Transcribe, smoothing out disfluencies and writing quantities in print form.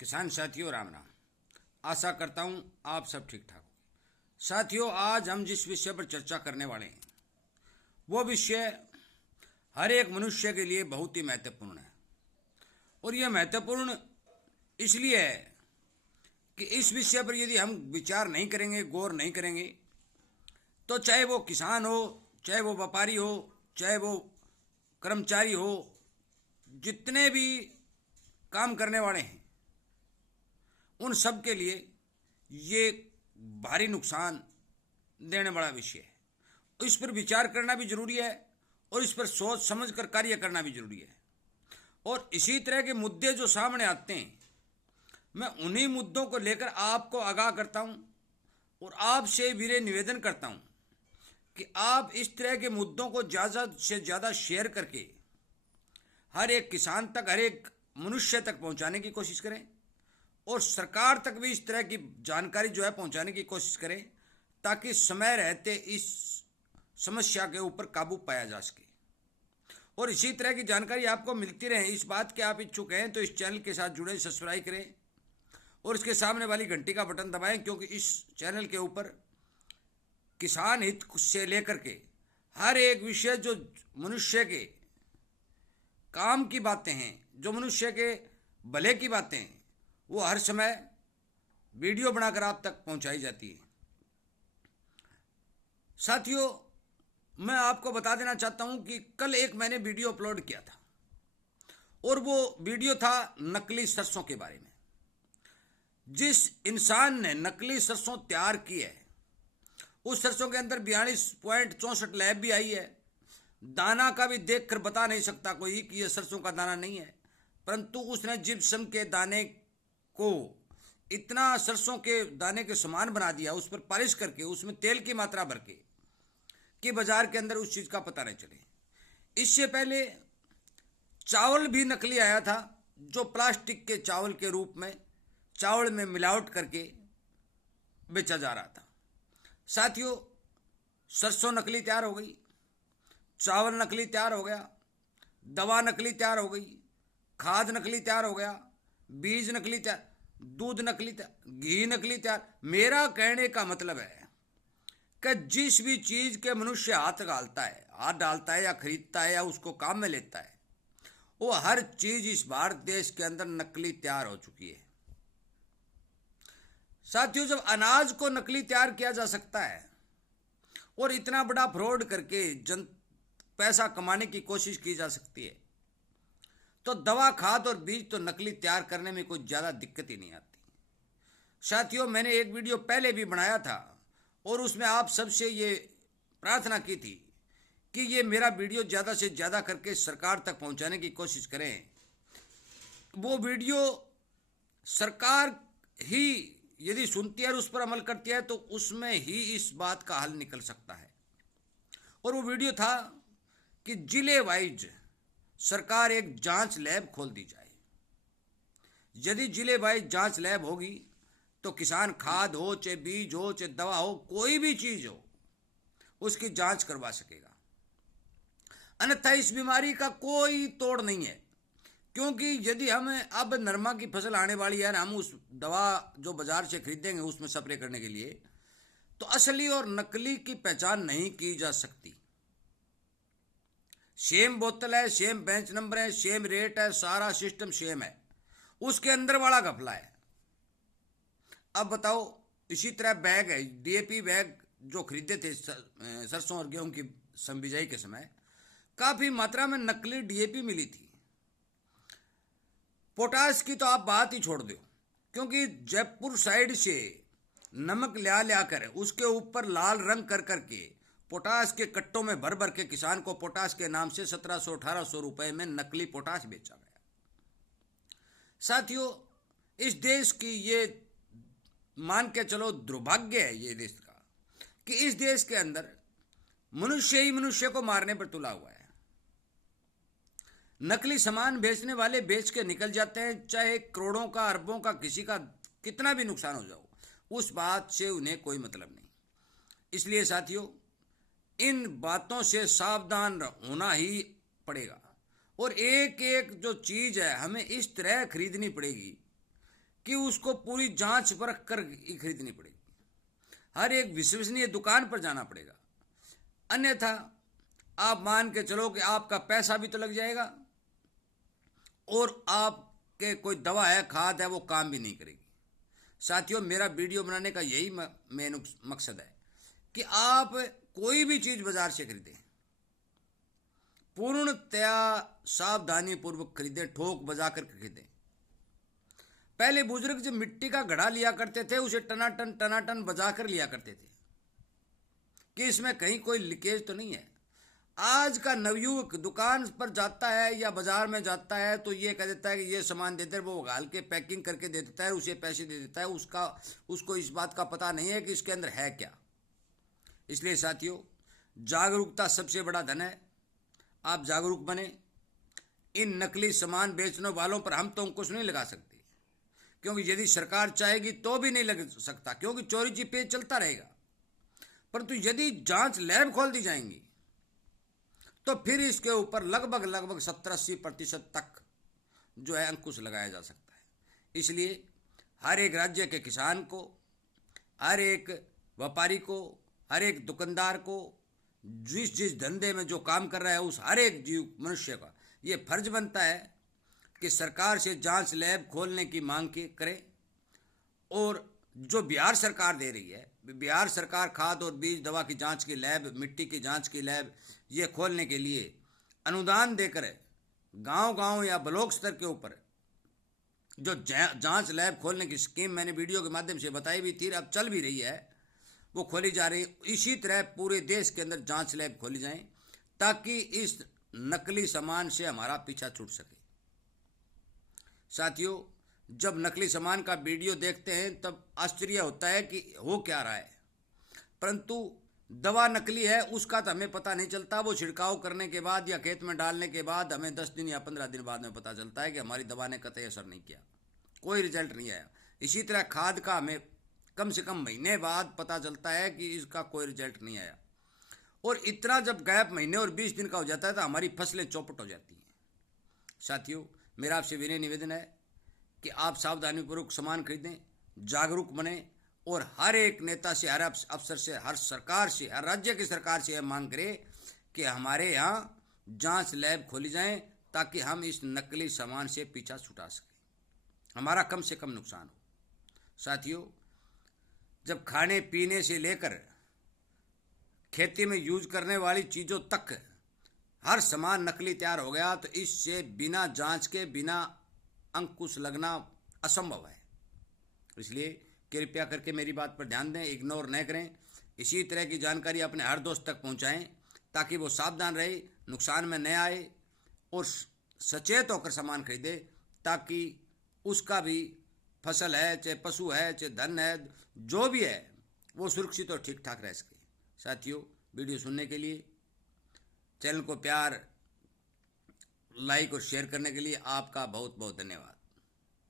किसान साथियों राम राम। आशा करता हूं आप सब ठीक ठाक हो। साथियों, आज हम जिस विषय पर चर्चा करने वाले हैं वो विषय हर एक मनुष्य के लिए बहुत ही महत्वपूर्ण है। और यह महत्वपूर्ण इसलिए है कि इस विषय पर यदि हम विचार नहीं करेंगे, गौर नहीं करेंगे, तो चाहे वो किसान हो, चाहे वो व्यापारी हो, चाहे वो कर्मचारी हो, जितने भी काम करने वाले हैं, उन सब के लिए ये भारी नुकसान देने वाला विषय है। इस पर विचार करना भी जरूरी है और इस पर सोच समझ कर कार्य करना भी जरूरी है। और इसी तरह के मुद्दे जो सामने आते हैं, मैं उन्हीं मुद्दों को लेकर आपको आगाह करता हूं और आपसे विनय निवेदन करता हूं कि आप इस तरह के मुद्दों को ज़्यादा से ज़्यादा शेयर करके हर एक किसान तक, हर एक मनुष्य तक पहुंचाने की कोशिश करें और सरकार तक भी इस तरह की जानकारी जो है पहुंचाने की कोशिश करें, ताकि समय रहते इस समस्या के ऊपर काबू पाया जा सके। और इसी तरह की जानकारी आपको मिलती रहे, इस बात के आप इच्छुक हैं तो इस चैनल के साथ जुड़े, सब्सक्राइब करें और इसके सामने वाली घंटी का बटन दबाएं, क्योंकि इस चैनल के ऊपर किसान हित से लेकर के हर एक विषय जो मनुष्य के काम की बातें हैं, जो मनुष्य के भले की बातें हैं, वो हर समय वीडियो बनाकर आप तक पहुंचाई जाती है। साथियों, मैं आपको बता देना चाहता हूं कि कल एक मैंने वीडियो अपलोड किया था और वो वीडियो था नकली सरसों के बारे में। जिस इंसान ने नकली सरसों तैयार की है, उस सरसों के अंदर 42.64 लैब भी आई है। दाना का भी देखकर बता नहीं सकता कोई कि यह सरसों का दाना नहीं है, परंतु उसने जिप्सम के दाने को इतना सरसों के दाने के समान बना दिया, उस पर पॉलिश करके उसमें तेल की मात्रा भर के, कि बाजार के अंदर उस चीज का पता नहीं चले। इससे पहले चावल भी नकली आया था, जो प्लास्टिक के चावल के रूप में चावल में मिलावट करके बेचा जा रहा था। साथियों, सरसों नकली तैयार हो गई, चावल नकली तैयार हो गया, दवा नकली तैयार हो गई, खाद नकली तैयार हो गया, बीज नकली तैयार, दूध नकली तैयार, घी नकली तैयार। मेरा कहने का मतलब है कि जिस भी चीज के मनुष्य हाथ डालता है या खरीदता है या उसको काम में लेता है, वो हर चीज इस भारत देश के अंदर नकली तैयार हो चुकी है। साथियों, जब अनाज को नकली तैयार किया जा सकता है और इतना बड़ा फ्रॉड करके पैसा कमाने की कोशिश की जा सकती है, तो दवा, खाद और बीज तो नकली तैयार करने में कोई ज्यादा दिक्कत ही नहीं आती। साथियों, मैंने एक वीडियो पहले भी बनाया था और उसमें आप सबसे ये प्रार्थना की थी कि ये मेरा वीडियो ज़्यादा से ज़्यादा करके सरकार तक पहुंचाने की कोशिश करें। वो वीडियो सरकार ही यदि सुनती है और उस पर अमल करती है तो उसमें ही इस बात का हल निकल सकता है। और वो वीडियो था कि जिले वाइज सरकार एक जांच लैब खोल दी जाए। यदि जिले वाइज जांच लैब होगी तो किसान खाद हो, चाहे बीज हो, चाहे दवा हो, कोई भी चीज हो, उसकी जांच करवा सकेगा। अन्यथा इस बीमारी का कोई तोड़ नहीं है, क्योंकि यदि हम अब नरमा की फसल आने वाली है, हम उस दवा जो बाजार से खरीदेंगे उसमें स्प्रे करने के लिए, तो असली और नकली की पहचान नहीं की जा सकती। सेम बोतल है, सेम बेंच नंबर है, सेम रेट है, सारा सिस्टम सेम है, उसके अंदर वाला घपला है। अब बताओ, इसी तरह बैग है, डीएपी बैग जो खरीदे थे सरसों और गेहूं की संबिजाई के समय, काफी मात्रा में नकली डीएपी मिली थी। पोटास की तो आप बात ही छोड़ दो, क्योंकि जयपुर साइड से नमक लिया कर उसके ऊपर लाल रंग कर करके पोटास के कट्टों में भर भर के किसान को पोटास के नाम से 1700-1800 रुपए में नकली पोटास बेचा गया। साथियों, इस देश की ये मान के चलो दुर्भाग्य है ये देश का, कि इस देश के अंदर मनुष्य ही मनुष्य को मारने पर तुला हुआ है। नकली सामान बेचने वाले बेच के निकल जाते हैं, चाहे करोड़ों का, अरबों का, किसी का कितना भी नुकसान हो जाओ, उस बात से उन्हें कोई मतलब नहीं। इसलिए साथियों, इन बातों से सावधान होना ही पड़ेगा और एक एक जो चीज है हमें इस तरह खरीदनी पड़ेगी कि उसको पूरी जांच परख कर ही खरीदनी पड़ेगी। हर एक विश्वसनीय दुकान पर जाना पड़ेगा, अन्यथा आप मान के चलो कि आपका पैसा भी तो लग जाएगा और आपके कोई दवा है, खाद है, वो काम भी नहीं करेगी। साथियों, मेरा वीडियो बनाने का यही मेन मकसद है कि आप कोई भी चीज बाजार से खरीदें, पूर्णतया सावधानी पूर्वक खरीदें, ठोक बजा कर खरीदें। पहले बुजुर्ग जब मिट्टी का घड़ा लिया करते थे, उसे टनाटन बजा कर लिया करते थे कि इसमें कहीं कोई लीकेज तो नहीं है। आज का नवयुवक दुकान पर जाता है या बाजार में जाता है तो ये कह देता है कि ये सामान देते हैं, वो घाल के पैकिंग करके दे देता है, उसे पैसे दे देता है, उसको इस बात का पता नहीं है कि इसके अंदर है क्या। इसलिए साथियों, जागरूकता सबसे बड़ा धन है। आप जागरूक बने। इन नकली सामान बेचने वालों पर हम तो अंकुश नहीं लगा सकते, क्योंकि यदि सरकार चाहेगी तो भी नहीं लग सकता, क्योंकि चोरी छिपे चलता रहेगा। परंतु यदि जांच लैब खोल दी जाएंगी तो फिर इसके ऊपर लगभग 70-80% तक जो है अंकुश लगाया जा सकता है। इसलिए हर एक राज्य के किसान को, हर एक व्यापारी को, हर एक दुकानदार को, जिस धंधे में जो काम कर रहा है, उस हर एक जीव मनुष्य का ये फर्ज बनता है कि सरकार से जांच लैब खोलने की मांग करे। और जो बिहार सरकार दे रही है, बिहार सरकार खाद और बीज दवा की जांच की लैब, मिट्टी की जांच की लैब ये खोलने के लिए अनुदान देकर गांव-गांव या ब्लॉक स्तर के ऊपर जो जांच लैब खोलने की स्कीम मैंने वीडियो के माध्यम से बताई भी थी, अब चल भी रही है, वो खोली जा रही है। इसी तरह पूरे देश के अंदर जांच लैब खोली जाएं ताकि इस नकली सामान से हमारा पीछा छूट सके। साथियों, जब नकली सामान का वीडियो देखते हैं तब आश्चर्य होता है कि हो क्या रहा है, परंतु दवा नकली है उसका तो हमें पता नहीं चलता। वो छिड़काव करने के बाद या खेत में डालने के बाद हमें 10 दिन या 15 दिन बाद में पता चलता है कि हमारी दवा ने कतई असर नहीं किया, कोई रिजल्ट नहीं आया। इसी तरह खाद का हमें कम से कम महीने बाद पता चलता है कि इसका कोई रिजल्ट नहीं आया। और इतना जब गैप महीने और 20 दिन का हो जाता है तो हमारी फसलें चौपट हो जाती हैं। साथियों, मेरा आपसे विनय निवेदन है कि आप सावधानीपूर्वक सामान खरीदें, जागरूक बने और हर एक नेता से, हर अफसर से, हर सरकार से, हर राज्य की सरकार से यह मांग करें कि हमारे यहाँ जांच लैब खोली जाएं ताकि हम इस नकली सामान से पीछा छुटा सकें, हमारा कम से कम नुकसान हो। साथियों, जब खाने पीने से लेकर खेती में यूज करने वाली चीज़ों तक हर सामान नकली तैयार हो गया तो इससे बिना जांच के, बिना अंकुश लगना असंभव है। इसलिए कृपया करके मेरी बात पर ध्यान दें, इग्नोर न करें। इसी तरह की जानकारी अपने हर दोस्त तक पहुंचाएं ताकि वो सावधान रहे, नुकसान में न आए और सचेत होकर सामान खरीदे ताकि उसका भी फसल है, चाहे पशु है, चाहे धन है, जो भी है वो सुरक्षित और ठीक ठाक रह सके। साथियों, वीडियो सुनने के लिए, चैनल को प्यार, लाइक और शेयर करने के लिए आपका बहुत बहुत धन्यवाद।